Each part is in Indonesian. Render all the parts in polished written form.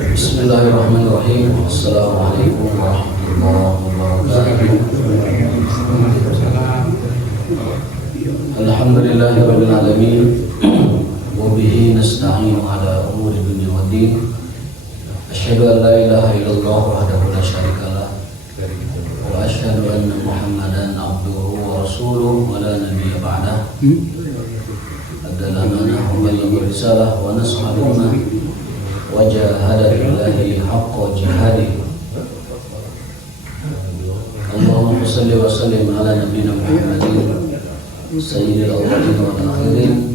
Bismillahirrahmanirrahim. Assalamualaikum warahmatullahi wabarakatuh. Alhamdulillahirabbil alamin. Wa bihi nasta'inu ala umuri dunya waddin. Asyhadu an la ilaha illallah wahdahu la syarikalah wa asyhadu anna Muhammadan abduhu wa rasuluhu wa la nabiyya ba'dah. Adalah amanah wa ballagha risalah wa nasaha ummah wa jahada billahi haqqa jihadi. Allahumma shalli wa sallim ala nabiyyina Muhammadin sayyidil awwalin wal akhirin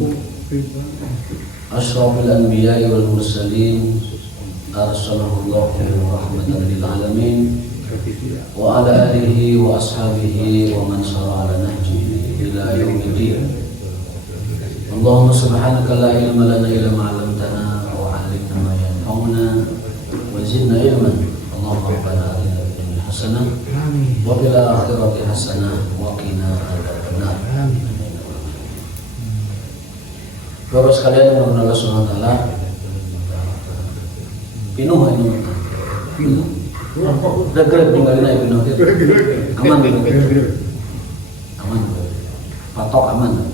asyrafil anbiya'i wal mursalin arsalahullahu rahmatan lil alamin wa ala alihi wa ashabihi wa man sara ala nahjihi ila yaumiddin. Allahumma subhanaka la ilma lana illa ma 'allamtana wa 'allimna ma yanfa'una wa zidna ilman. Allahumma rabbana atina fid dunya hasanah wa fil akhirati hasanah wa qina adzabannar. Bapak sekalian yang mengenal Allah Subhanahu wa taala, pinuh ini. Udah tinggalin aja pinuh dia. Aman pinuh. Aman. Patok aman.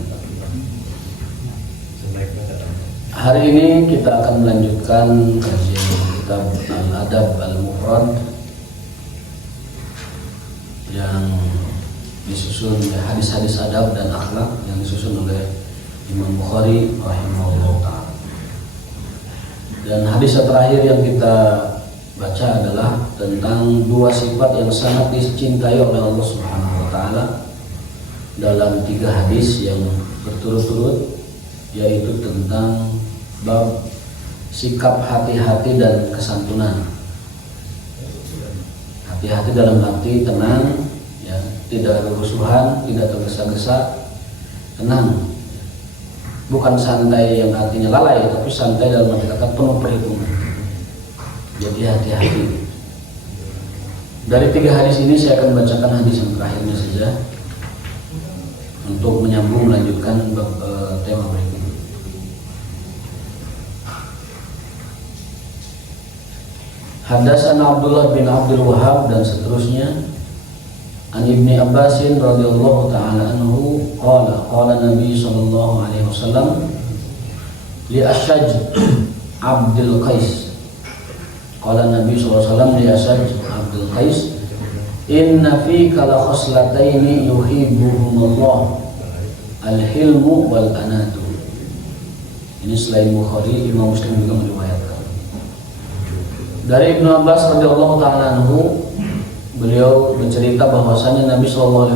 Hari ini kita akan melanjutkan kajian kitab Al-Adab Al-Mufrad yang disusun oleh hadis-hadis adab dan akhlak yang disusun oleh Imam Bukhari rahimahullah ta'ala. Dan hadis terakhir yang kita baca adalah tentang dua sifat yang sangat dicintai oleh Allah Subhanahu wa taala dalam tiga hadis yang berturut-turut, yaitu tentang bab sikap hati-hati dan kesantunan. Hati-hati dalam arti tenang, ya, tidak kerusuhan, tidak tergesa-gesa, tenang. Bukan santai yang artinya lalai, tapi santai dalam arti kata penuh perhitungan. Jadi hati-hati. Dari tiga hadis ini saya akan membacakan hadis yang terakhirnya saja untuk menyambung melanjutkan tema berikutnya. Hadatsana Abdullah bin Abdul Wahhab dan seterusnya. An Ibni Abbasin radhiyallahu ta'ala anhu qala Nabi sallallahu alaihi wasallam li Ashaj Abdul Qais. Qala Nabi sallallahu alaihi wasallam li Ashaj Abdul Qais, inna fika la khoslataini yuhibbuhumullah, al-hilmu wal anatu. Ini selain Bukhari, Imam Muslim juga meriwayatkan. Dari Ibnu Abbas radhiyallahu ta'ala anhu, beliau bercerita bahwasanya Nabi SAW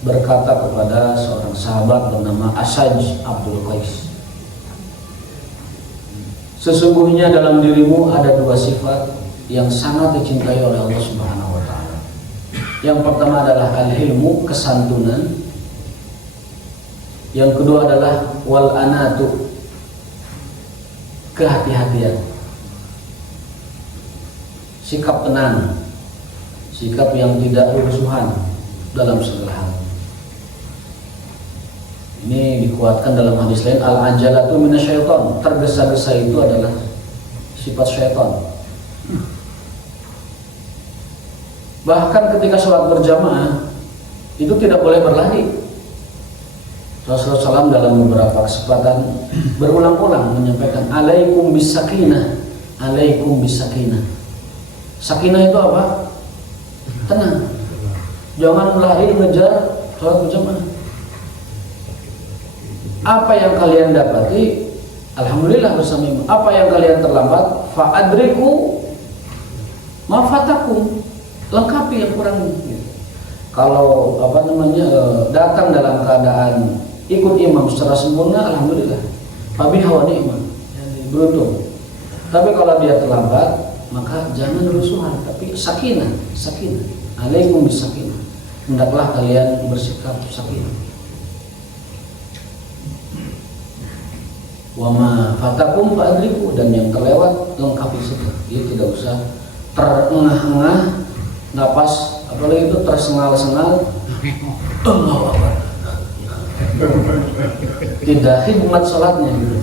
berkata kepada seorang sahabat bernama Ashaj Abdul Qais, sesungguhnya dalam dirimu ada dua sifat yang sangat dicintai oleh Allah Subhanahu wa taala. Yang pertama adalah al-ilmu, kesantunan. Yang kedua adalah wal anatu, kehati-hatian. Sikap tenang, sikap yang tidak berusuhan dalam segala hal. Ini dikuatkan dalam hadis lain, al-ajalatu minasyaiton, tergesa-gesa itu adalah sifat syaitan. Bahkan ketika sholat berjamaah itu tidak boleh berlari. Rasulullah SAW dalam beberapa kesempatan berulang-ulang menyampaikan alaikum bisakinah, alaikum bisakinah. Sakinah itu apa? Tenang. Jangan lari ngejar sholat berjamaah. Apa yang kalian dapati, alhamdulillah bersama imam. Apa yang kalian terlambat, fa'adriku mafatakum, lengkapi yang kurang. Kalau datang dalam keadaan ikut imam secara sempurna, alhamdulillah, fabiha wa ni'mah, beruntung. Tapi kalau dia terlambat, maka jangan rusuhan, tapi sakinah. Alaikum bisakinah, hendaklah kalian bersikap sakinah. Wa ma fatakum fa'adriku, dan yang kelewat lengkapi saja. Dia tidak usah terengah-engah, napas apalagi itu tersengal-sengal. Allahu Akbar. Tidak khidmat salatnya gitu.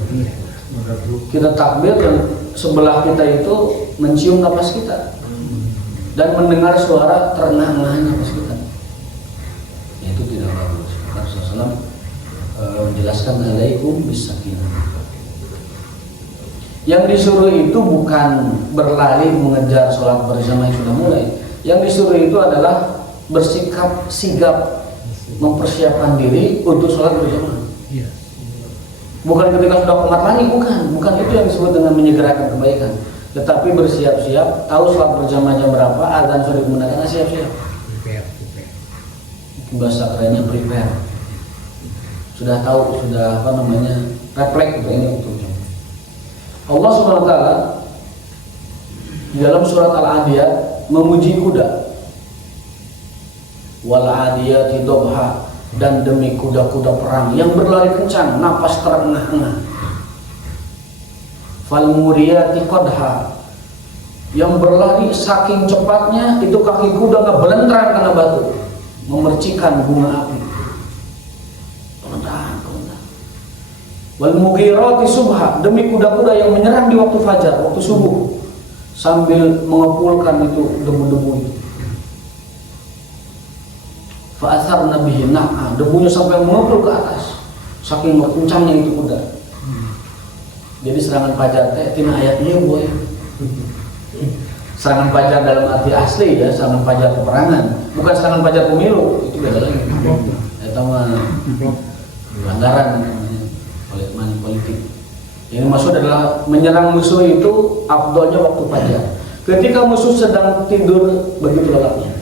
Kita takbir dan sebelah kita itu mencium napas kita dan mendengar suara terengah-engahnya napas kita. Itu tidak bagus. Rasulullah menjelaskan alaikum bisakinah. Yang disuruh itu bukan berlari mengejar sholat berjamaah yang sudah mulai. Yang disuruh itu adalah bersikap sigap, mempersiapkan diri untuk sholat berjamaah. Bukan ketika sudah komat lari, bukan itu yang disebut dengan menyegerakan kebaikan. Tetapi bersiap-siap, tahu sholat berjamaah jam berapa, azan sudah dikumandangkan, siap-siap. Bahasa kerennya prepare. Sudah tahu, sudah refleks gitu ini untuk jam. Allah Subhanahu wa taala di dalam surat Al-Adiyat memuji kuda. Wal adiyati dobha, dan demi kuda-kuda perang yang berlari kencang, napas terengah-engah. Fal muriyati qadha, yang berlari saking cepatnya itu kaki kuda nggak belentrang kena batu, memercikan bunga api. Wal mughirati subha, demi kuda-kuda yang menyerang di waktu fajar, waktu subuh, sambil mengepulkan itu debu-debu itu. Fa'atharna bihi na'a, debunya sampai mengepul ke atas, saking kencangnya itu kuda. Jadi serangan fajar tina ayatnya boy. Serangan fajar dalam arti asli ya, serangan fajar peperangan, bukan serangan fajar pemilu, itu beda lagi. Itu mah pelanggaran oleh politik. Yang maksud adalah menyerang musuh itu afdolnya waktu fajar. Ketika musuh sedang tidur begitu lelapnya.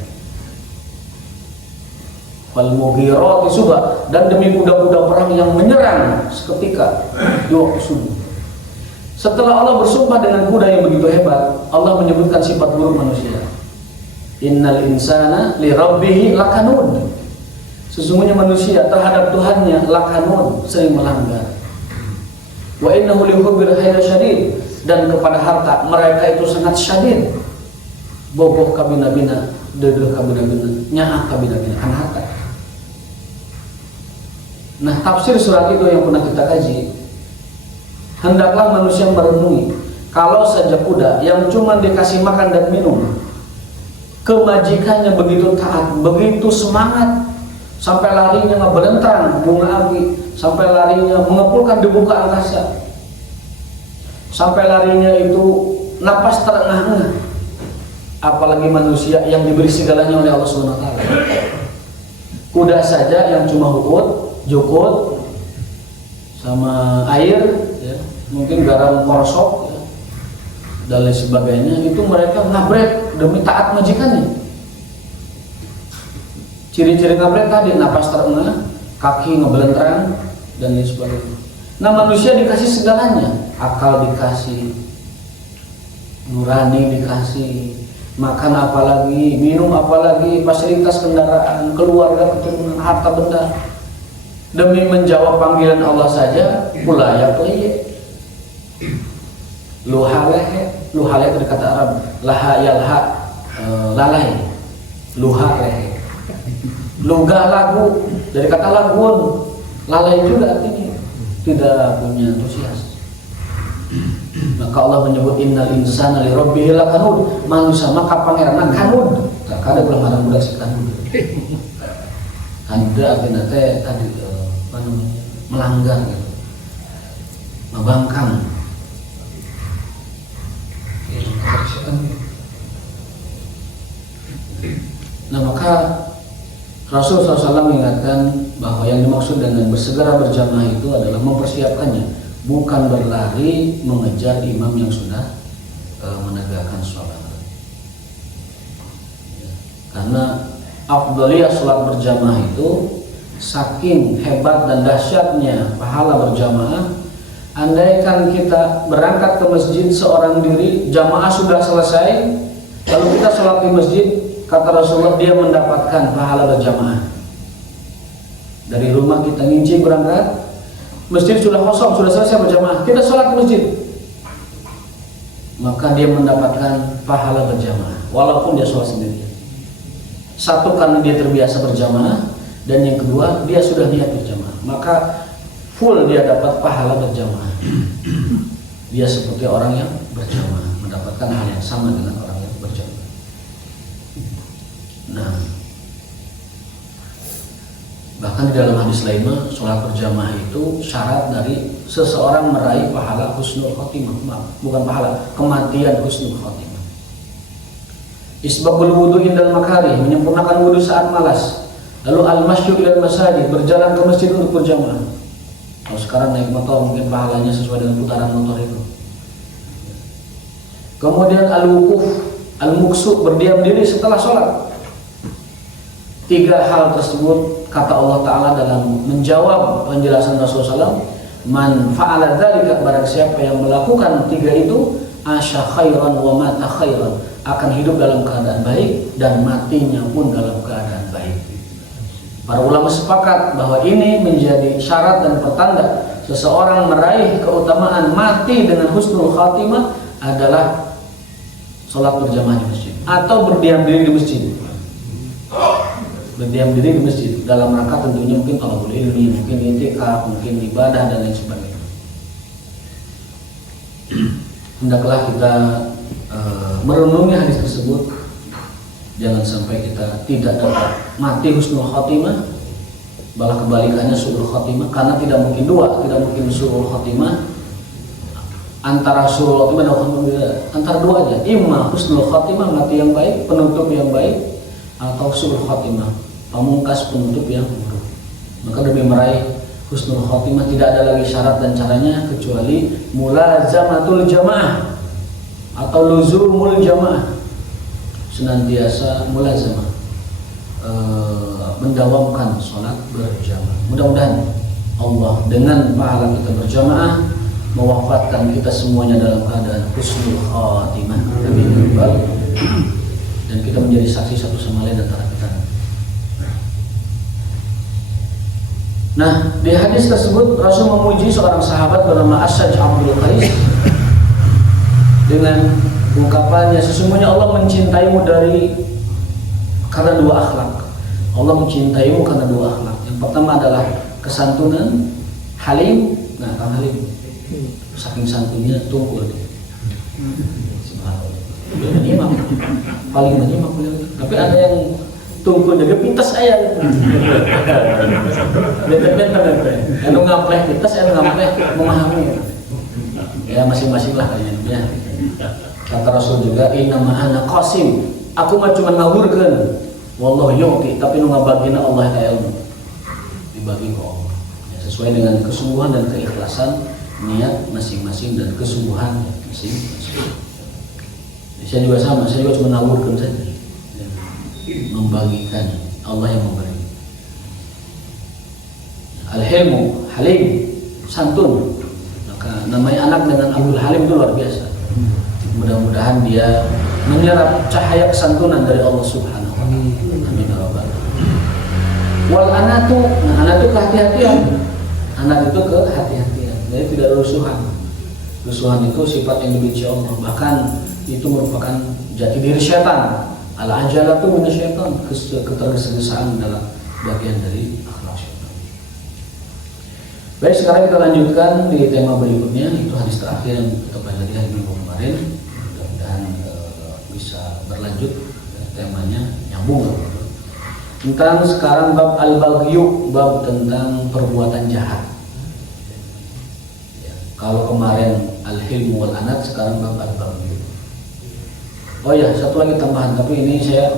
Wal mughirati subha, dan demi kuda-kuda perang yang menyerang seketika di waktu subuh. Setelah Allah bersumpah dengan kuda yang begitu hebat, Allah menyebutkan sifat buruk manusia. Innal insana li rabbih lakanud. Sesungguhnya manusia terhadap Tuhannya lakanud, sering melanggar. Wa innahu li hubbil khairi syadid, dan kepada harta mereka itu sangat syadid. Boboh kabina-bina, dedeh kabina-bina, nyaah kabina-bina kan harta. Nah, tafsir surat itu yang pernah kita kaji, hendaklah manusia merenungi, kalau saja kuda yang cuma dikasih makan dan minum, kemajikannya begitu taat, begitu semangat, sampai larinya ngebelentang bunga api, sampai larinya mengepulkan debu ke angkasa, sampai larinya itu napas terengah-engah, apalagi manusia yang diberi segalanya oleh Allah Subhanahu wa taala. Kuda saja yang cuma hukut, jukut, sama air, ya, mungkin garam korsok, ya, dan lain sebagainya, itu mereka ngabret demi taat majikannya. Ciri-ciri ngabret tadi napas terengah, kaki ngebelentrang, dan lain sebagainya. Nah, manusia dikasih segalanya, akal dikasih, nurani dikasih, makan apalagi, minum apalagi, fasilitas kendaraan, keluarga, keturunan, harta benda. Demi menjawab panggilan Allah saja, pula ya pleye. Luha itu dari kata Arab, laha yalha, lalai, luha lehe. Luga lagu dari kata lagun, lalai juga artinya tidak punya antusias. Maka Allah menyebut innal insana li rabbih lakanud, manusia maka pangeran kanud. Tak ada belum ada budak si kanud. Kanud artinya tadi melanggar gitu, membangkang. Nah, maka Rasulullah SAW mengingatkan bahwa yang dimaksud dengan bersegera berjamaah itu adalah mempersiapkannya, bukan berlari mengejar imam yang sudah menegakkan sholat. Karena afdaliyah sholat berjamaah itu saking hebat dan dahsyatnya pahala berjamaah. Andaikan kita berangkat ke masjid seorang diri, jamaah sudah selesai, lalu kita sholat di masjid, kata Rasulullah dia mendapatkan pahala berjamaah. Dari rumah kita nginci berangkat, masjid sudah kosong, sudah selesai berjamaah, kita sholat di masjid, maka dia mendapatkan pahala berjamaah walaupun dia sholat sendiri. Satu, karena dia terbiasa berjamaah, dan yang kedua dia sudah niat berjamaah, maka full dia dapat pahala berjamaah. Dia seperti orang yang berjamaah, mendapatkan hal yang sama dengan orang yang berjamaah. Nah, bahkan di dalam hadis lain, sholat berjamaah itu syarat dari seseorang meraih pahala husnul khotimah, bukan pahala, kematian husnul khotimah. Isbagul wudu indal makarih, menyempurnakan wudu saat malas. Lalu al-masyu ilal masajid, berjalan ke masjid untuk berjamaah. Kalau sekarang naik motor mungkin pahalanya sesuai dengan putaran motor itu. Kemudian al-wukuf, al-muksu, berdiam diri setelah sholat. 3 hal tersebut kata Allah Ta'ala dalam menjawab penjelasan Rasulullah SAW, man fa'ala dzalika, barang siapa yang melakukan 3 itu, asya khairan wa mata khairan, akan hidup dalam keadaan baik dan matinya pun dalam keadaan baik. Para ulama sepakat bahwa ini menjadi syarat dan pertanda seseorang meraih keutamaan mati dengan husnul khatimah adalah sholat berjamaah di masjid atau berdiam diri di masjid. Berdiam diri di masjid dalam rangka tentunya mungkin thalabul ilmi, mungkin i'tikaf, mungkin ibadah dan lain sebagainya. Hendaklah kita merenungi hadis tersebut, jangan sampai kita tidak dapat mati husnul khatimah, malah kebalikannya su'ul khatimah, karena tidak mungkin dua, tidak mungkin su'ul khatimah. Antara su'ul khatimah dan antara dua aja, imma husnul khatimah, mati yang baik, penutup yang baik, atau su'ul khatimah, pamungkas penutup yang buruk. Maka demi meraih husnul khatimah tidak ada lagi syarat dan caranya kecuali mulazamatul jamaah atau luzumul jamaah, senantiasa mulazamah, mendawamkan sholat berjamaah. Mudah-mudahan Allah dengan pahala kita berjamaah mewafatkan kita semuanya dalam keadaan husnul khatimah, dan kita menjadi saksi satu sama lain antara kita. Nah, di hadis tersebut Rasul memuji seorang sahabat bernama Asyaj Abdul Qais dengan ungkapannya, sesungguhnya Allah mencintaimu karena 2 akhlak. Allah mencintaimu karena 2 akhlak. Yang pertama adalah kesantunan, halim. Nah, Kang Halim saking santunnya tungkul dia. Subhanallah. Menyimak, paling menyimak beliau. Tapi ada yang tungkul jaga pintas ayah. Betul-betul. Anu ngapleh pintas, anu ngapleh memahami. Ya masing-masing lah kayaknya. Kata Rasul juga, inna ma'ana qasim, aku mah cuma ngawurkeun, wallahu yu'ti, tapi nu ngabagina Allah ka ilmu, dibagi ke Allah ya, sesuai dengan kesungguhan dan keikhlasan niat masing-masing dan kesungguhan masing-masing. Saya juga sama, saya juga cuma ngawurkeun saja ya, membagikan, Allah yang memberi. Al-hilmu, halim, santun. Maka namanya anak dengan Abdul Halim itu luar biasa. Mudah-mudahan dia menyerap cahaya kesantunan dari Allah Subhanahu wa ta'ala. Amin ya rabbal alamin. Wal anatu, nah anatu kehati-hatian. Anak itu kehati-hatian. Jadi tidak rusuhan. Rusuhan itu sifat yang dibenci Allah. Bahkan itu merupakan jati diri setan. Al-ajalatu minasyaitan, ketergesa-gesaan dalam bagian dari akhlak syaitan. Baik, sekarang kita lanjutkan di tema berikutnya, itu hadis terakhir yang kita pelajari hari Minggu kemarin. Bisa berlanjut ya, temanya nyambung tentang sekarang bab al-baghyu, bab tentang perbuatan jahat ya, kalau kemarin al-hilmu wal anat, sekarang bab al-baghyu. Oh ya, satu lagi tambahan, tapi ini saya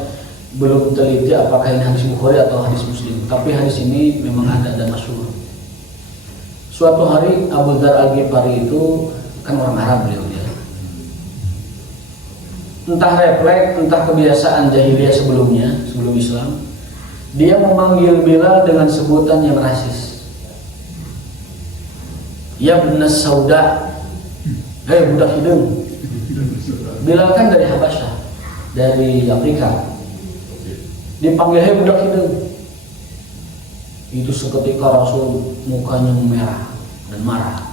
belum teliti apakah ini hadis Bukhari atau hadis Muslim, tapi hadis ini memang ada dan masyhur. Suatu hari Abu Dzar Al-Ghifari itu kan orang Arab beliau ya. Entah refleks, entah kebiasaan jahiliyah sebelumnya, sebelum Islam, dia memanggil Bilal dengan sebutan yang rasis. Ya benas sauda, hei budak hidung. Bilal kan dari Habasyah, dari Afrika. Dipanggil hei budak hidung. Itu seketika Rasul mukanya merah dan marah.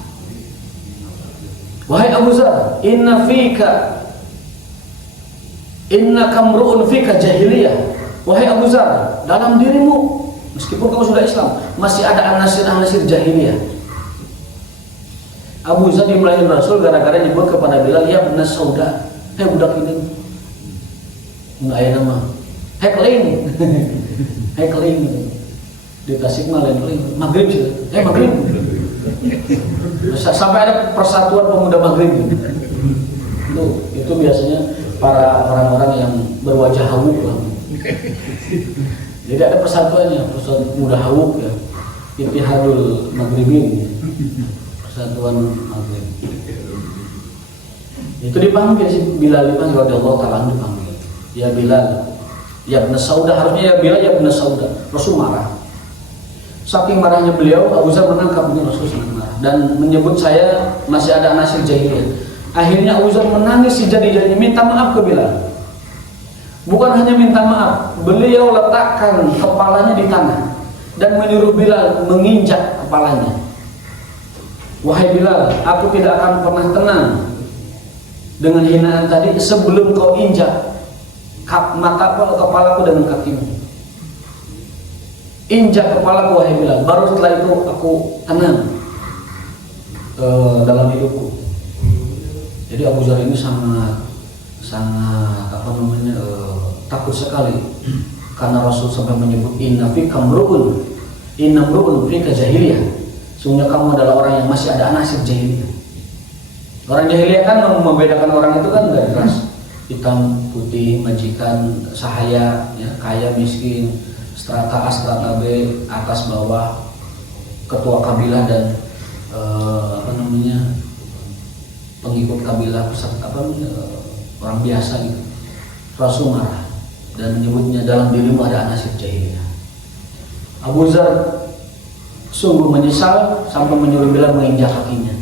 Wahai Abu Dzar, inna kamru'un fika jahiliyah. Wahai Abu Dzar, dalam dirimu meskipun kamu sudah Islam masih ada anasir-anasir jahiliyah. Abu Zar dimarahin Rasul gara-gara nyebut kepada Bilal, ya benar sauda, budak ini nggak ada nama heckling heckling di Tasik malah heckling maghrib sih, maghrib sampai ada persatuan pemuda maghrib itu biasanya para orang-orang yang berwajah hawuk lah. Jadi ada persatuannya, persatuan pemuda hawuk ya, Ittihadul Maghribin, persatuan maghrib. Itu dipanggil si Bilal, dipanggil radhiyallahu ta'ala dipanggil, ya Bilal, ya ibn Sauda, harusnya ya Bilal, ya ibn Sauda. Rasul marah. Saking marahnya beliau, Abu Zar menangkap ini, Rasul sangat marah dan menyebut saya masih ada nasir jahiliyah. Akhirnya Abu Zar menangis sejadi-jadinya, minta maaf ke Bilal. Bukan hanya minta maaf, beliau letakkan kepalanya di tanah dan menyuruh Bilal menginjak kepalanya. Wahai Bilal, aku tidak akan pernah tenang dengan hinaan tadi sebelum kau injak kepalaku dengan kakimu. Injak kepalaku wahai Bilal, baru setelah itu aku tenang dalam hidupku. Jadi Abu Zar ini sangat takut sekali karena Rasul sampai menyebut inna mru'un fika jahiliyah, sesungguhnya kamu adalah orang yang masih ada nasib jahiliyah. Orang jahiliyah kan membedakan orang itu kan nggak jelas, hitam putih, majikan, sahaya, ya, kaya miskin, strata A, strata B, atas bawah, ketua kabilah dan pengikut kabilah, orang biasa gitu. Rasul marah dan menyebutnya dalam dirimu ada nasib jahiliyah. Abu Zar sungguh menyesal sampai menyuruh Bilal menginjak kakinya.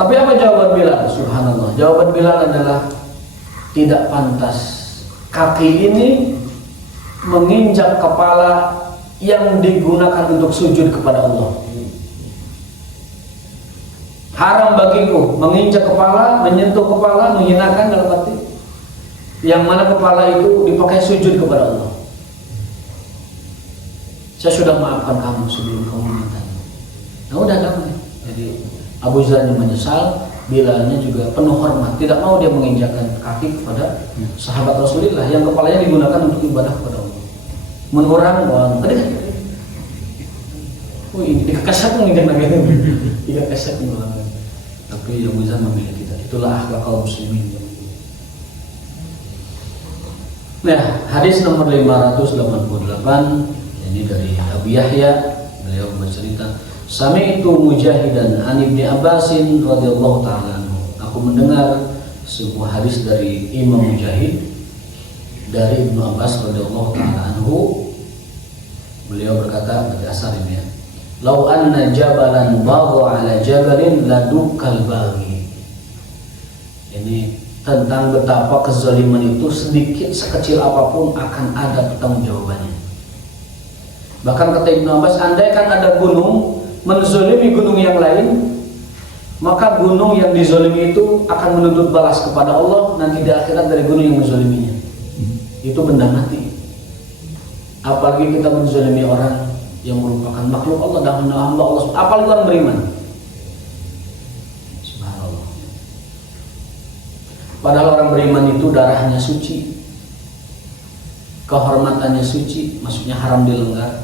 Tapi apa jawaban Bilal? Subhanallah, jawaban Bilal adalah tidak pantas kaki ini menginjak kepala yang digunakan untuk sujud kepada Allah. Haram bagiku menginjak kepala, menyentuh kepala, menghinakan dalam arti yang mana kepala itu dipakai sujud kepada Allah. Saya sudah maafkan kamu sebelum kamu mengintanya. Nah udah damai. Jadi Abu Zar menyesal, Bilalnya juga penuh hormat, tidak mau dia menginjakkan kaki kepada sahabat Rasulullah yang kepalanya digunakan untuk ibadah kepada Allah. Menurang uang, ini dikasih menginjak lagi, tidak kasih mengulang. Tapi Abu Zar memilih kita. Itulah akhlak kaum muslimin. Nah, hadis nomor 588 ini dari Abu Yahya, beliau bercerita, Sami'tu Mujahidan an Ibni Abbasin radhiyallahu ta'ala anhu. Aku mendengar sebuah hadis dari Imam Mujahid dari Ibnu Abbas radhiyallahu ta'ala anhu. Beliau berkata, berdasar ini ya, Lau anna jabalan bagha ala jabalin ladukkal baghi. Ini tentang betapa kezaliman itu sedikit sekecil apapun akan ada pertanggungjawabannya. Bahkan kata Ibnu Abbas, andai kan ada gunung menzalimi gunung yang lain, maka gunung yang dizalimi itu akan menuntut balas kepada Allah nanti di akhirat dari gunung yang menzaliminya. Itu benda mati. Apalagi kita menzalimi orang yang merupakan makhluk Allah dan hamba Allah, apalagi orang beriman. Subhanallah. Padahal orang beriman itu darahnya suci, kehormatannya suci, maksudnya haram dilanggar,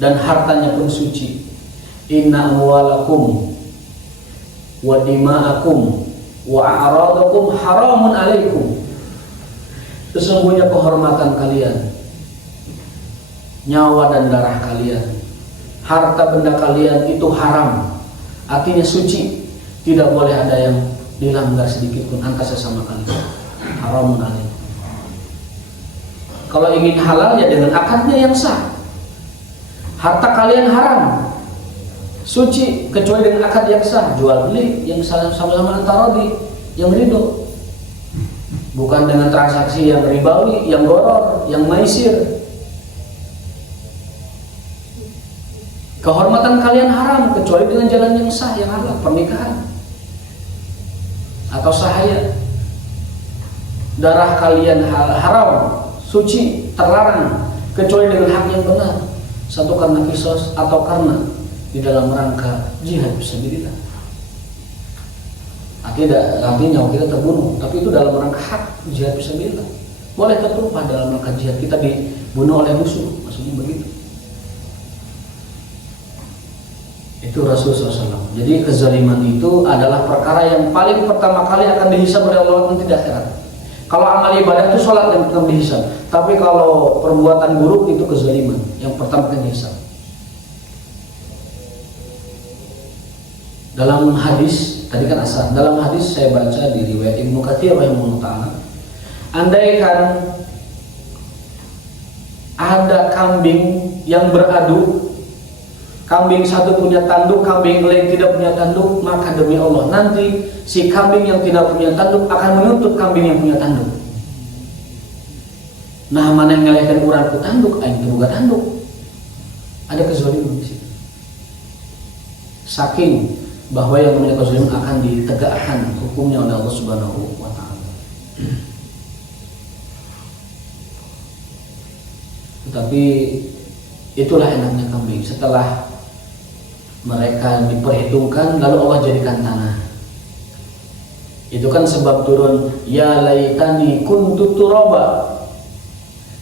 dan hartanya pun suci. Inna amwalakum wa dima'akum wa a'radakum haramun alaikum. Sesungguhnya kehormatan kalian, nyawa dan darah kalian, harta benda kalian itu haram, artinya suci, tidak boleh ada yang dilanggar sedikit pun antara sesama kalian. Haramun alaikum. Kalau ingin halal ya dengan akadnya yang sah. Harta kalian haram, suci, kecuali dengan akad yang sah, jual beli yang sama-sama antarodi, yang ridho, bukan dengan transaksi yang ribawi, yang goror, yang maisir. Kehormatan kalian haram kecuali dengan jalan yang sah, yang halal, pernikahan atau sahaya. Darah kalian haram, suci, terlarang kecuali dengan hak yang benar, satu karena kisos atau karena di dalam rangka jihad fisabilillah. Artinya nyawa kita terbunuh, tapi itu dalam rangka hak jihad fisabilillah. Boleh tertumpah dalam rangka jihad, kita dibunuh oleh musuh, maksudnya begitu. Itu Rasulullah SAW. Jadi kezaliman itu adalah perkara yang paling pertama kali akan dihisab oleh Allah nanti di akhirat. Kalau amal ibadah itu sholat yang pertama dihisab, tapi kalau perbuatan buruk itu kezaliman yang pertama kali dihisab. Dalam hadis, tadi kan asal, dalam hadis saya baca di riwayat Ibnu Katsir rahimahullah ta'ala, andaikan ada kambing yang beradu, kambing satu punya tanduk, kambing lain tidak punya tanduk, maka demi Allah nanti si kambing yang tidak punya tanduk akan menuntut kambing yang punya tanduk. Nah, mana yang ngelehkan urang ke tanduk, aing teu boga tanduk. Ada kezaliman di situ. Saking bahwa yang namanya kezaliman akan ditegakkan hukumnya oleh Allah Subhanahu wa taala. Tetapi itulah enaknya kambing, setelah mereka diperhitungkan lalu Allah jadikan tanah. Itu kan sebab turun ya laitani kuntu turaba.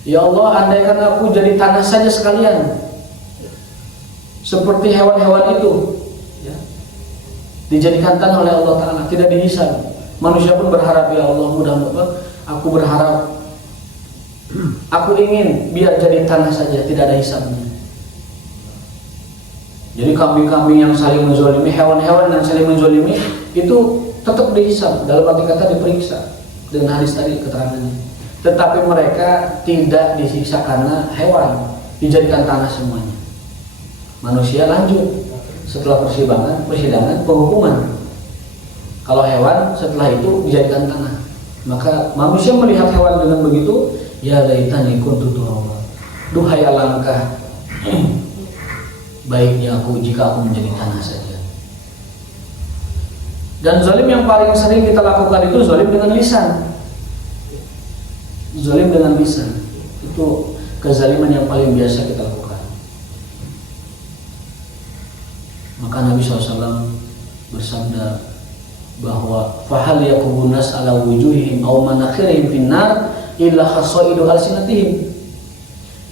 Ya Allah, andaikan aku jadi tanah saja sekalian, seperti hewan-hewan itu, ya, dijadikan tanah oleh Allah Ta'ala, tidak dihisab. Manusia pun berharap, ya Allah, mudah-mudahan aku berharap, aku ingin biar jadi tanah saja, tidak ada hisabnya. Jadi kambing-kambing yang saling menzolimi, hewan-hewan yang saling menzolimi itu tetap dihisab, dalam arti kata diperiksa dengan hadis tadi keterangannya. Tetapi mereka tidak disiksa karena hewan, dijadikan tanah semuanya. Manusia lanjut setelah persidangan penghukuman. Kalau hewan setelah itu dijadikan tanah. Maka manusia melihat hewan dengan begitu, ya laitani kuntu turaba. Duhai alangkah baiknya aku jika aku menjadi tanah saja. Dan zalim yang paling sering kita lakukan itu zalim dengan lisan. Zalim dengan lisan itu kezaliman yang paling biasa kita lakukan. Maka Nabi SAW bersabda bahwa fahal yakubun nas ala wujuhihim aw manakhirihim finnar illa khasaidu alsinatihim.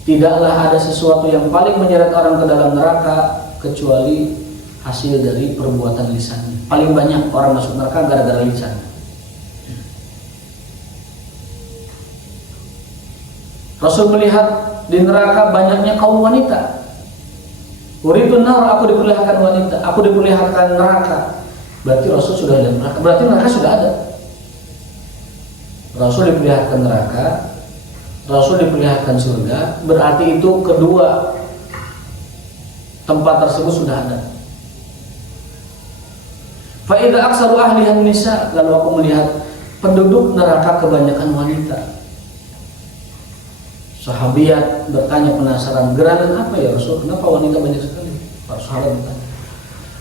Tidaklah ada sesuatu yang paling menyeret orang ke dalam neraka kecuali hasil dari perbuatan lisannya. Paling banyak orang masuk neraka gara-gara lisan. Rasul melihat di neraka banyaknya kaum wanita. Uridun nar, aku diperlihatkan wanita, aku diperlihatkan neraka. Berarti Rasul sudah ada neraka, berarti neraka sudah ada. Rasul diperlihatkan neraka, Rasul diperlihatkan surga, berarti itu kedua tempat tersebut sudah ada. Fa idza aksaru ahlihan nisa, lalu aku melihat penduduk neraka kebanyakan wanita. Sahabiat bertanya penasaran, gerangan apa ya Rasul? Kenapa wanita banyak sekali? Para sahabat bertanya,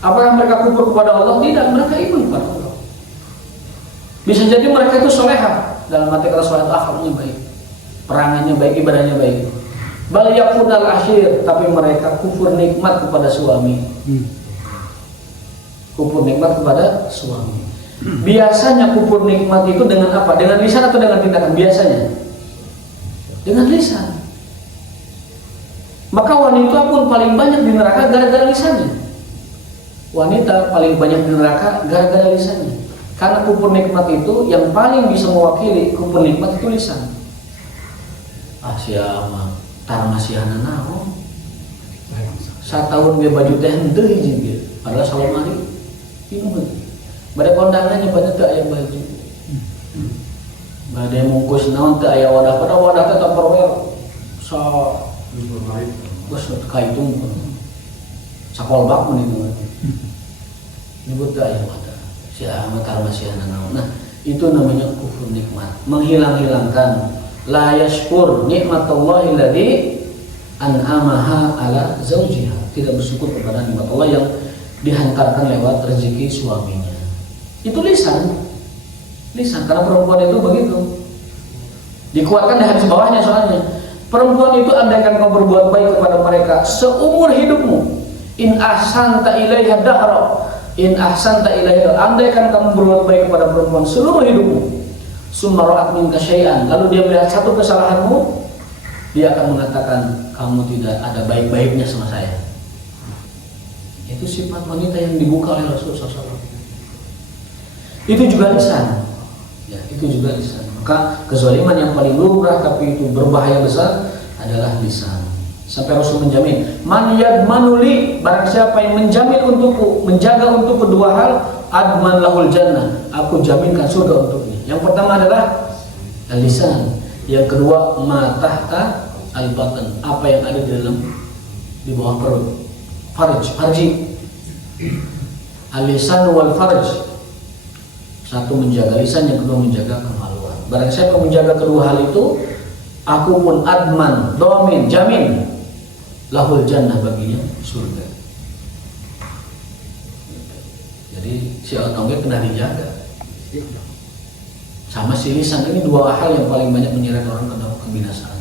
apakah mereka kufur kepada Allah? Tidak, mereka iman kepada Allah. Bisa jadi mereka itu solehah, dalam arti kata soleh, akhlaknya baik, perangannya baik, ibadahnya baik. Bal yakfurnal ashir, tapi mereka kufur nikmat kepada suami. Kufur nikmat kepada suami. Biasanya kufur nikmat itu dengan apa? Dengan lisan atau dengan tindakan? Biasanya dengan lisan. Maka wanita pun paling banyak di neraka gara-gara lisannya. Wanita paling banyak di neraka gara-gara lisannya. Karena kufur nikmat itu yang paling bisa mewakili kufur nikmat itu lisan. Siapa tar masihana naon? Satahun dia baju teh henteu hiji dia. Padahal salamari ieu bade kondangannya banyak teu aya baju. Badai mungkus naon teu aya wadah, pada wadah teh Tupperware sa geus kaitung sakolbak mun itu. Nyebut teu aya wadah. Sia matar masihana naon. Nah, itu namanya kufur nikmat, menghilang-hilangkan la yashkur nikmatallahi alladzi an'amaha ala zaujiha, tidak bersyukur kepada nikmat Allah yang dihantarkan lewat rezeki suaminya. Itu lisan, karena perempuan itu begitu. Dikuatkan di hadis bawahnya soalnya. Perempuan itu andaikan kau berbuat baik kepada mereka seumur hidupmu, In ahsanta ilaiha dahra, in ahsanta ilaiha, andaikan kamu berbuat baik kepada perempuan seluruh hidupmu, summa ra'at minka syai'an, lalu dia melihat satu kesalahanmu, dia akan mengatakan kamu tidak ada baik-baiknya sama saya. Itu sifat wanita yang dibuka oleh Rasulullah SAW. Itu juga lisan, ya, itu juga lisan. Maka kezaliman yang paling lumrah tapi itu berbahaya besar adalah lisan. Sampai Rasul menjamin, man yadmanuli, barang siapa yang menjamin untukku, menjaga untukku dua hal, adman lahul jannah, aku jaminkan surga untuknya. Yang pertama adalah lisan, yang kedua ma tahta al-batan, apa yang ada di bawah perut, farji. Al-lisan wal farj, satu menjaga lisan, yang kedua menjaga kemaluan. Barang siapa menjaga kedua hal itu, aku pun adman, domin, jamin lahul jannah, baginya surga. Jadi si otongnya kena dijaga. Sama si lisan, ini dua hal yang paling banyak menyeret orang ke dalam kebinasaan.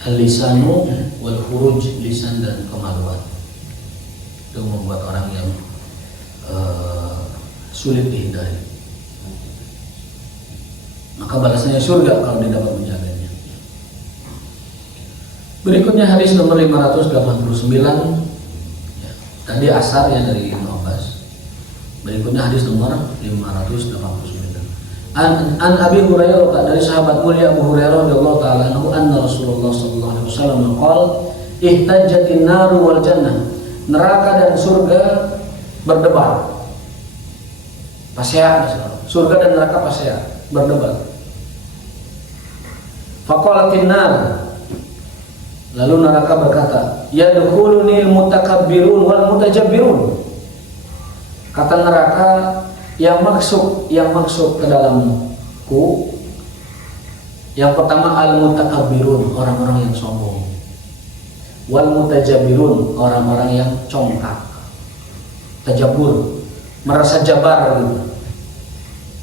Al-lisanu wal furuj, lisan dan kemaluan. Itu membuat orang yang sulit dihindari. Maka balasannya surga kalau dia dapat menjaganya. Berikutnya hadis nomor 589, ya, tadi asar ya dari Ibnu Abbas. Berikutnya hadis nomor 589. An Abi Hurairah, dari sahabat mulia Abu Hurairah radhiyallahu taala anhu, anna Rasulullah sallallahu alaihi wasallam qala ihtajjatin naru wal jannah, neraka dan surga berdebat. Pasea, surga dan neraka pasea, berdebat. Faqalatin nar, lalu neraka berkata, yadkhulunil mutakabbirun wal mutajabbirun. Kata neraka, yang masuk ke dalamku, yang pertama al mutakabbirun, orang-orang yang sombong, wal mutajabbirun, orang-orang yang congkak, tajabur, merasa jabar gitu.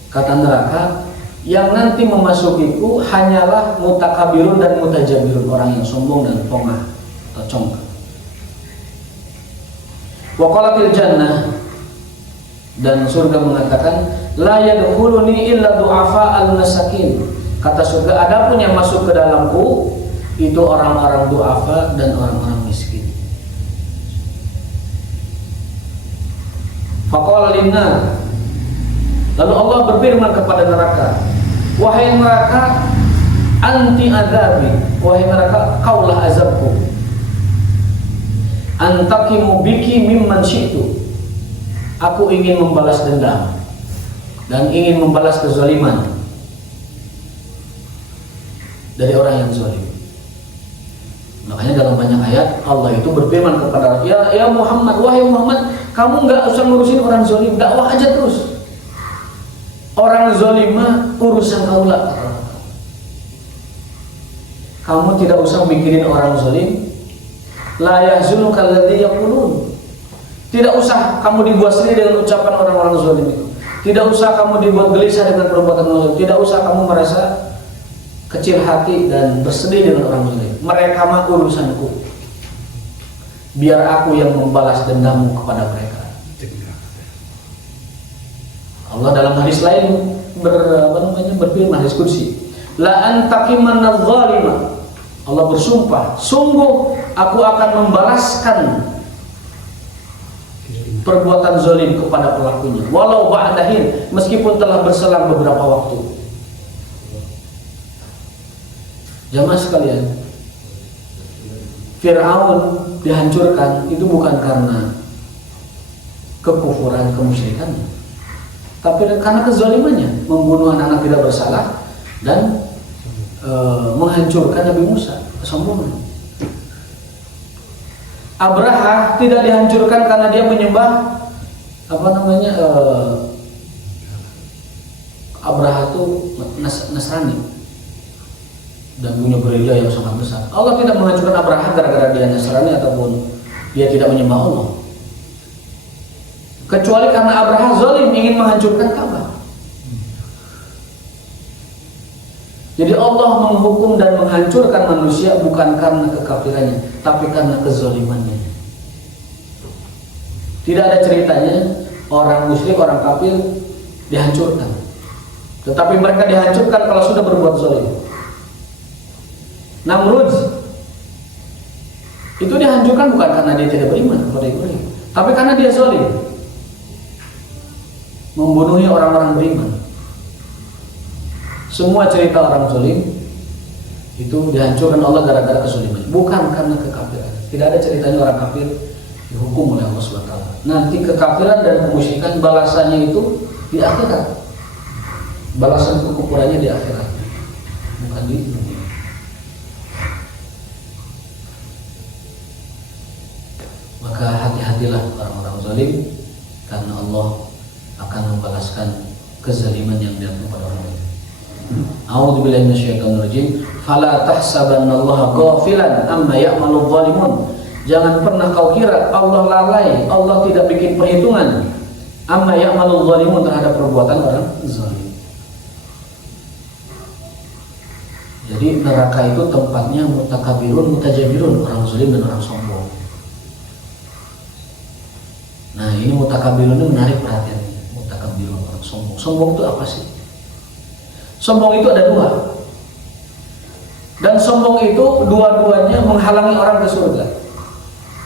Kata neraka, yang nanti memasukiku hanyalah mutakabirun dan mutajabirun, orang yang sombong dan pongah atau congkak. Wa qalatil jannah, dan surga mengatakan, la yadkhuluni illa du'afa al-masakin. Kata surga, adapun yang masuk ke dalamku itu orang-orang du'afa dan orang-orang miskin. Faqala linnar, lalu Allah berfirman kepada neraka, wahai neraka, anti azabi, wahai neraka, kaulah azabku. Antakimu biki mimman syi'tu, aku ingin membalas dendam dan ingin membalas kezaliman dari orang yang zalim. Makanya dalam banyak ayat Allah itu berfirman kepada ya Muhammad, wahai Muhammad, kamu nggak usah ngurusin orang zalim, dakwah aja terus. Orang zalim mah urusan kaulah. Kamu tidak usah mikirin orang zalim. La yahzunuka alladzi yaqulun. Tidak usah kamu dibuat sedih dengan ucapan orang-orang zalim itu. Tidak usah kamu dibuat gelisah dengan perbuatan orang zalim. Tidak usah kamu merasa kecil hati dan bersedih dengan orang zalim. Mereka mah urusanku. Biar aku yang membalas dendammu kepada mereka. Allah dalam hadis lain berfirman, hadis qudsi, la antaqimanna dzalima, Allah bersumpah, sungguh aku akan membalaskan perbuatan zalim kepada pelakunya, walau ba'dahin, meskipun telah berselang beberapa waktu. Jamaah sekalian, Fir'aun dihancurkan itu bukan karena kekufuran, kemusyrikannya, tapi karena kezalimannya, membunuh anak-anak tidak bersalah dan menghancurkan Nabi Musa, kesombongan. Abraha tidak dihancurkan karena dia menyembah Abraha itu Nasrani dan punya gereja yang sangat besar. Allah tidak menghancurkan Abraha gara-gara dia Nasrani ataupun dia tidak menyembah Allah, kecuali karena Abraha zalim ingin menghancurkan Ka'bah. Jadi Allah menghukum dan menghancurkan manusia bukan karena kekafirannya, tapi karena kezalimannya. Tidak ada ceritanya orang musyrik, orang kafir dihancurkan. Tetapi mereka dihancurkan kalau sudah berbuat zalim. Namrud itu dihancurkan bukan karena dia tidak beriman kepada Ibrahim, tapi karena dia zalim, membunuhi orang-orang beriman. Semua cerita orang zalim itu dihancurkan Allah gara-gara kezaliman, bukan karena kekafiran. Tidak ada ceritanya orang kafir dihukum oleh Allah SWT. Nanti kekafiran dan kemusyrikan balasannya itu di akhirat. Balasan kekufurannya di akhirat, bukan di dunia. Maka hati-hatilah orang-orang zalim, karena Allah akan membalaskan kezaliman yang dilakukan pada orang lain. A'udzubillahi minasyaitonir rajim. Fala tahsabannallaha ghafilan amma ya'malul zalimun. Jangan pernah kau kira Allah lalai, Allah tidak bikin perhitungan amma ya'malul zalimun terhadap perbuatan orang zalim. Jadi neraka itu tempatnya mutakabirun, mutajabirun, orang zalim dan orang sombong. Nah, ini mutakabirun ini menarik perhatian. Mutakabirun, orang sombong. Sombong itu apa sih? Sombong itu ada dua. Dan sombong itu dua-duanya menghalangi orang ke surga.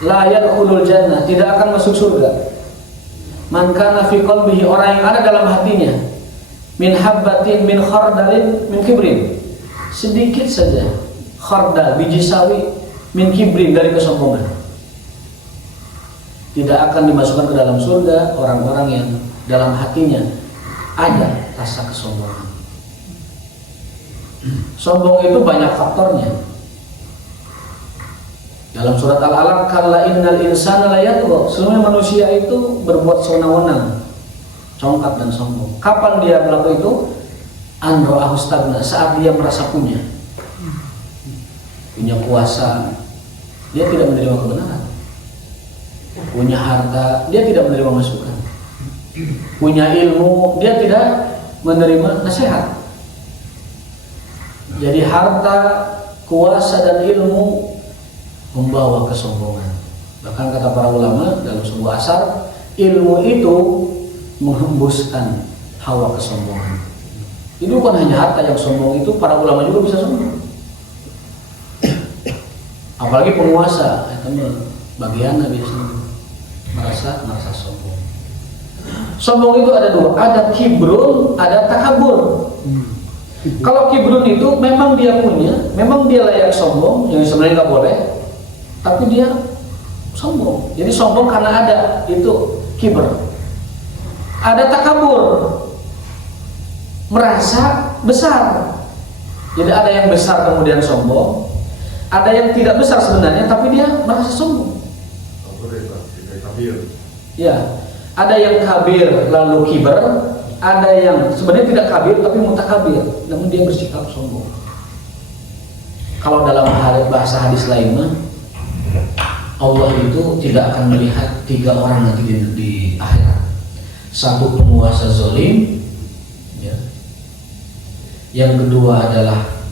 La yadkhulul jannah, tidak akan masuk surga. Man kana fi qalbihi, orang yang ada dalam hatinya min habbatin min khardalin min kibrin, sedikit saja khardal, biji sawi, min kibrin, dari kesombongan, tidak akan dimasukkan ke dalam surga orang-orang yang dalam hatinya ada rasa kesombongan. Sombong itu banyak faktornya. Dalam surat Al-Alaq, kalla innal insana la yatgha, seluruh manusia itu berbuat sewenang-wenang, congkak dan sombong. Kapan dia melakukan itu? An ra'ahu stagna, saat dia merasa punya kuasa, dia tidak menerima kebenaran. Punya harta, dia tidak menerima masukan. Punya ilmu, dia tidak menerima nasihat. Jadi harta, kuasa dan ilmu membawa kesombongan. Bahkan kata para ulama dalam sebuah asar, ilmu itu menghembuskan hawa kesombongan. Itu bukan hanya harta yang sombong, itu para ulama juga bisa sombong. Apalagi penguasa, itu bagiannya biasanya merasa sombong. Sombong itu ada dua, ada kibrun, ada takabur. Kalau kibrun itu memang dia punya, memang dia layak sombong, yang sebenarnya nggak boleh, tapi dia sombong. Jadi sombong karena ada, itu kibr. Ada takabur, merasa besar. Jadi ada yang besar kemudian sombong, ada yang tidak besar sebenarnya tapi dia merasa sombong. Ya, ada yang kabir lalu kibr, ada yang sebenarnya tidak kabir tapi mutakabir, namun dia bersikap sombong. Kalau dalam bahasa hadis lain mah, Allah itu tidak akan melihat tiga orang nanti di akhirat. Satu penguasa zalim, ya. Yang kedua adalah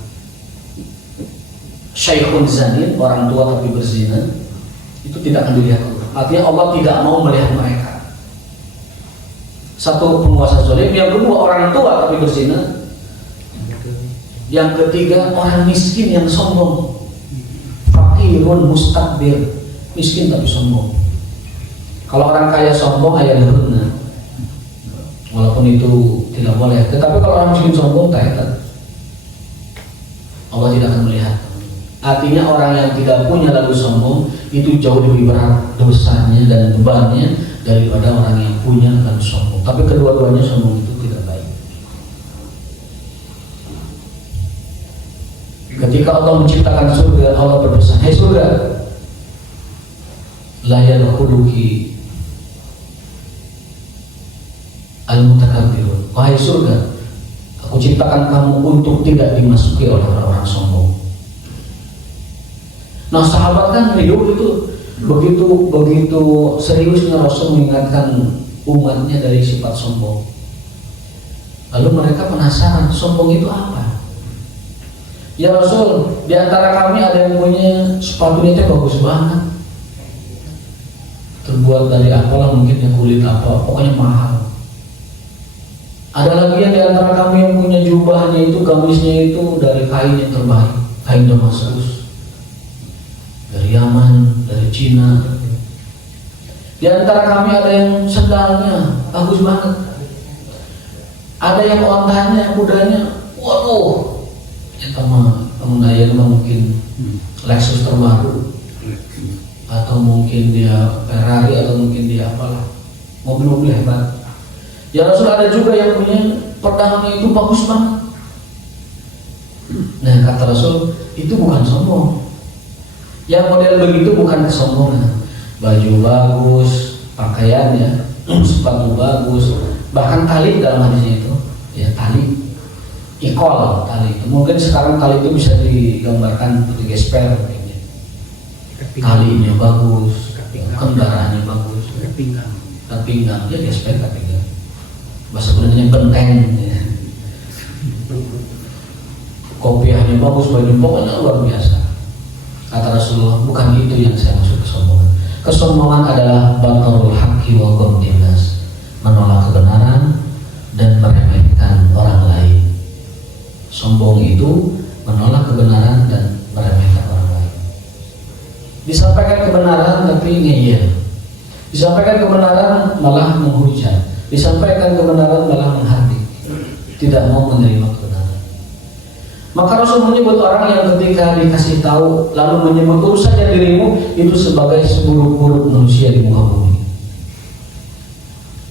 syaikhun zanin, orang tua tapi berzina. Itu tidak akan dilihat Allah. Artinya Allah tidak mau melihat mereka. Satu penguasa zalim, yang kedua orang tua tapi berzina, yang ketiga orang miskin yang sombong, fakirun mustakbir, miskin tapi sombong. Kalau orang kaya sombong ayat benar, walaupun itu tidak boleh. Tetapi kalau orang miskin sombong, tak, Allah tidak akan melihat. Artinya orang yang tidak punya lalu sombong itu jauh lebih berat dosanya dan bebannya daripada orang yang punya lalu sombong. Tapi kedua-duanya sombong itu tidak baik. Ketika Allah menciptakan surga, Allah berpesan, "Hai surga, la yadkhuluki al-mutakabbirun." Wahai surga, aku ciptakan kamu untuk tidak dimasuki oleh orang-orang sombong. Nah, sahabat kan hidup itu begitu seriusnya Rasul mengingatkan umatnya dari sifat sombong. Lalu mereka penasaran, sombong itu apa? Ya Rasul, di antara kami ada yang punya sepatunya itu bagus banget, terbuat terbuat dari apalah, mungkin ya kulit apa, pokoknya mahal. Ada lagi yang di antara kami yang punya jubahnya itu, gamisnya itu dari kain yang terbaik, kain Damaskus, dari Yaman, dari Cina. Di antara kami ada yang sendalnya bagus banget, ada yang ontanya, kudanya, waduh, itu mah pengendaya mungkin Lexus terbaru, atau mungkin dia Ferrari, atau mungkin dia apalah, mobil-mobil hebat. Ya Rasul, ada juga yang punya pedangnya itu bagus banget. Nah kata Rasul, itu bukan sombong. Yang model begitu bukan kesombongan. Baju bagus, pakaiannya, sepatu bagus, bahkan tali dalam hadisnya itu, ya tali, ikol tali itu. Mungkin sekarang tali itu bisa digambarkan seperti gesper, talinya bagus, kendaraannya bagus, pinggang, ya gesper pinggang. Bahasa Sundanya benteng, ya. Kopiahnya bagus, baju pokoknya luar biasa. Kata Rasulullah, bukan itu yang saya maksud kesombongan. Kesombongan adalah batarul haqqi wa ghamdin nas, menolak kebenaran dan meremehkan orang lain. Sombong itu menolak kebenaran dan meremehkan orang lain. Disampaikan kebenaran tapi ngeyel. Disampaikan kebenaran malah menghujat. Disampaikan kebenaran malah menghardik, tidak mau menerima kebenaran. Maka Rasul menyebut orang yang ketika dikasih tahu lalu menyebut urus saja dirimu, itu sebagai seburuk-buruk manusia di muka bumi.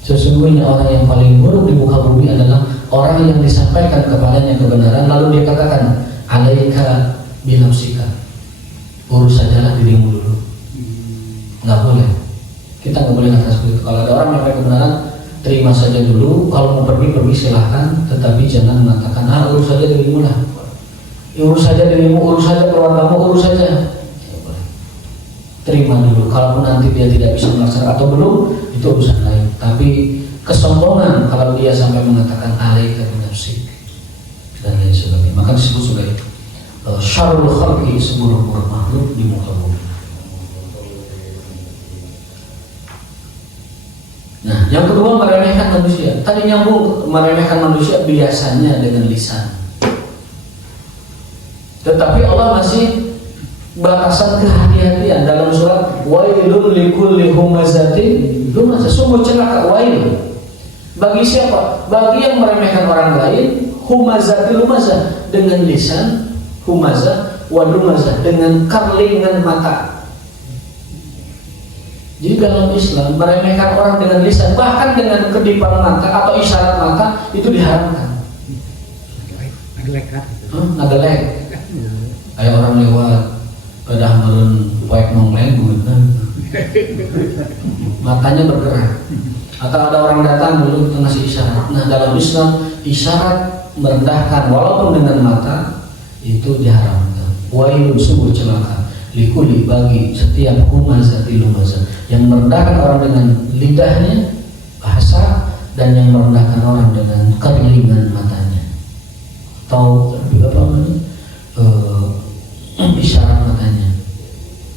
Sesungguhnya orang yang paling buruk di muka bumi adalah orang yang disampaikan kepadanya kebenaran lalu dia katakan, alaika binafsika, urus sajalah dirimu dulu. Nggak boleh, kita nggak boleh kata seperti itu. Kalau ada orang yang menyampaikan kebenaran, terima saja dulu, kalau mau pergi silahkan, tetapi jangan mengatakan, urus saja dirimu lah, urus saja dirimu, urus saja keluargamu, urus saja. Terima dulu, kalaupun nanti dia tidak bisa melaksanakan atau belum, itu urusan lain. Tapi kesombongan kalau dia sampai mengatakan alaika binafsik dan lain sebagainya, maka disebut sebagai syarrul khalqi, seburuk-buruk makhluk di muka bumi. Nah, yang kedua meremehkan manusia. Tadi nyambung, meremehkan manusia biasanya dengan lisan. Tetapi Allah masih batasan kehati-hatian dalam surat wailul likulli humazatin lumazah. Sungguh celaka, wail. Bagi siapa? Bagi yang meremehkan orang lain, humazatil lumazah, dengan lisan, humazah, walumazah, dengan kerlingan mata. Jadi dalam Islam meremehkan orang dengan lisan, bahkan dengan kedipan mata atau isyarat mata, itu diharamkan. Nagelek. Kayak orang lewat pada meren waik nonglen matanya bergerak. Atau ada orang datang dulu kita ngasih isyarat. Nah dalam Islam isyarat merendahkan walaupun dengan mata itu diharamkan. Wailun, sungguh celaka, likuli, bagi setiap humazati lumazah, yang merendahkan orang dengan lidahnya, bahasa, dan yang merendahkan orang dengan kerlingan matanya atau apa namanya, isyarat matanya.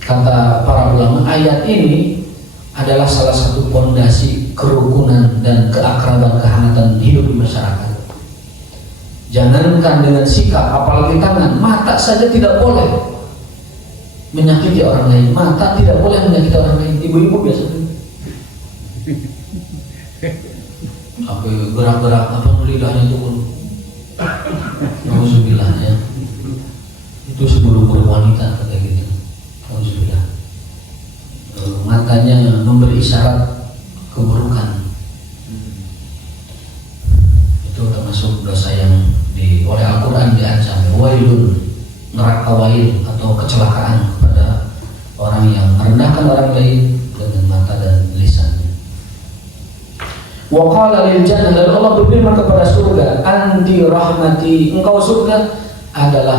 Kata para ulama, ayat ini adalah salah satu fondasi kerukunan dan keakraban, kehangatan hidup di masyarakat. Jangankan dengan sikap, apalagi tangan, mata saja tidak boleh menyakiti orang lain. Mata tidak boleh menyakiti orang lain. Ibu-ibu biasanya apa gerak-gerak apa lidahnya itu pun nauzubillah ya. Itu seburuk-buruk wanita kata gitu. Nauzubillah. Matanya memberi isyarat keburukan. Itu termasuk dosa yang oleh Al-Quran diancam, wailun, neraka wail atau kecelakaan kepada orang yang merendahkan orang lain dengan mata dan lisannya. Wa qala lil jannah, dan Allah berfirman kepada surga, anti rahmati, engkau surga adalah